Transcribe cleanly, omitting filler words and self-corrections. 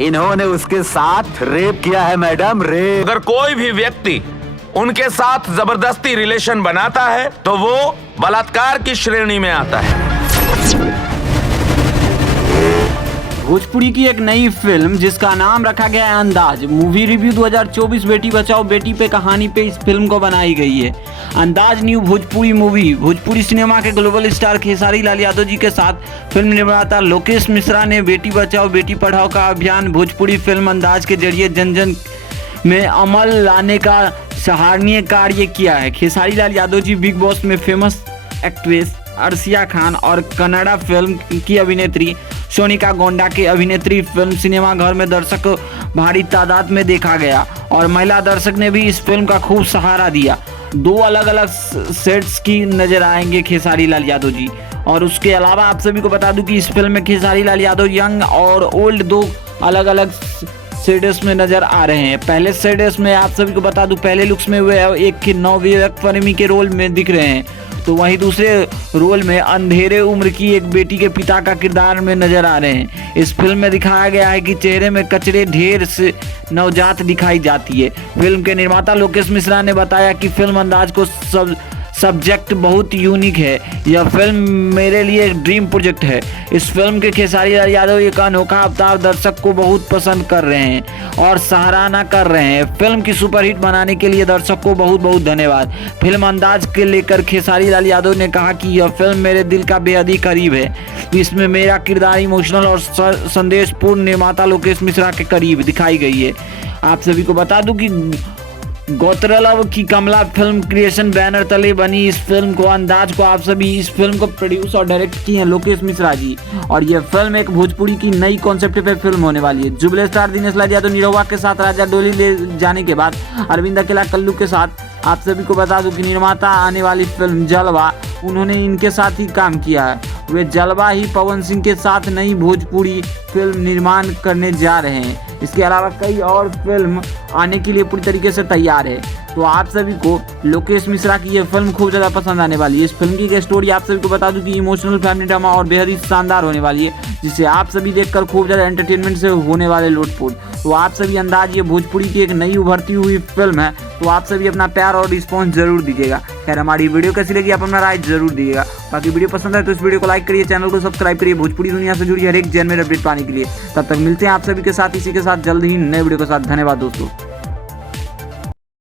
इन्होंने उसके साथ रेप किया है मैडम, रेप। अगर कोई भी व्यक्ति उनके साथ जबरदस्ती रिलेशन बनाता है तो वो बलात्कार की श्रेणी में आता है। भोजपुरी की एक नई फिल्म जिसका नाम रखा गया है अंदाज। मूवी रिव्यू 2024 बेटी बचाओ बेटी पे कहानी पे इस फिल्म को बनाई गई है। अंदाज new Bhojpuri movie Bhojpuri cinema के ग्लोबल स्टार खेसारी लाल यादव जी के साथ फिल्म निर्माता लोकेश मिश्रा ने बेटी बचाओ बेटी पढ़ाओ का अभियान भोजपुरी फिल्म अंदाज के जरिए जन जन में अमल लाने का सराहनीय कार्य किया है। खेसारी लाल यादव जी बिग बॉस में फेमस एक्ट्रेस अर्शिया खान और कन्नड़ा फिल्म की अभिनेत्री सोनिका गोंडा की अभिनेत्री फिल्म सिनेमा घर में दर्शक भारी तादाद में देखा गया और महिला दर्शक ने भी इस फिल्म का खूब सहारा दिया। 2 अलग अलग सेट्स की नजर आएंगे खेसारी लाल यादव जी। और उसके अलावा आप सभी को बता दूं कि इस फिल्म में खेसारी लाल यादव यंग और ओल्ड 2 अलग अलग सेड्स में नजर आ रहे हैं। पहले सेड्स में आप सभी को बता दूं पहले लुक्स में वे एक नवयुवक प्रेमी के रोल में दिख रहे हैं, तो वहीं दूसरे रोल में अंधेरे उम्र की एक बेटी के पिता का किरदार में नजर आ रहे हैं। इस फिल्म में दिखाया गया है कि चेहरे में कचरे ढेर से नवजात दिखाई जाती है। फिल्म के निर्माता लोकेश मिश्रा ने बताया कि फिल्म अंदाज को सब्जेक्ट बहुत यूनिक है। यह फिल्म मेरे लिए एक ड्रीम प्रोजेक्ट है। इस फिल्म के खेसारी लाल यादव एक अनोखा अवतार दर्शक को बहुत पसंद कर रहे हैं और सराहना कर रहे हैं। फिल्म की सुपरहिट बनाने के लिए दर्शक को बहुत बहुत धन्यवाद। फिल्म अंदाज के लेकर खेसारी लाल यादव ने कहा कि यह फिल्म मेरे दिल का बेहद ही करीब है। इसमें मेरा किरदार इमोशनल और संदेशपूर्ण निर्माता लोकेश मिश्रा के करीब दिखाई गई है। आप सभी को बता दूं कि गौतरलब की कमला फिल्म क्रिएशन बैनर तले बनी इस फिल्म को अंदाज को आप सभी इस फिल्म को प्रोड्यूस और डायरेक्ट किए हैं लोकेश मिश्रा जी। और यह फिल्म एक भोजपुरी की नई कॉन्सेप्ट पे फिल्म होने वाली है। जुबले स्टार दिनेश लाल यादव निरहुआ के साथ राजा डोली ले जाने के बाद अरविंद अकेला कल्लू के साथ आप सभी को बता दूं कि निर्माता आने वाली फिल्म जलवा उन्होंने इनके साथ ही काम किया है। वे जलवा ही पवन सिंह के साथ नई भोजपुरी फिल्म निर्माण करने जा रहे हैं। इसके अलावा कई और फिल्म आने के लिए पूरी तरीके से तैयार है। तो आप सभी को लोकेश मिश्रा की ये फिल्म खूब ज़्यादा पसंद आने वाली है। इस फिल्म की स्टोरी आप सभी को बता दूं कि इमोशनल फैमिली ड्रामा और बेहद ही शानदार होने वाली है, जिसे आप सभी देखकर खूब ज़्यादा एंटरटेनमेंट से होने वाले लोटपोट। तो आप सभी अंदाज ये भोजपुरी की एक नई उभरती हुई फिल्म है, तो आप सभी अपना प्यार और रिस्पॉन्स जरूर दीजिएगा। खैर हमारी वीडियो कैसी लगी आप अपना राय जरूर दीजिएगा। बाकी वीडियो पसंद है तो इस वीडियो को लाइक करिए, चैनल को सब्सक्राइब करिए भोजपुरी दुनिया से जुड़ी हर एक जेन्युइन अपडेट पाने के लिए। तब तक मिलते हैं आप सभी के साथ इसी के साथ जल्द ही नए वीडियो के साथ। धन्यवाद दोस्तों।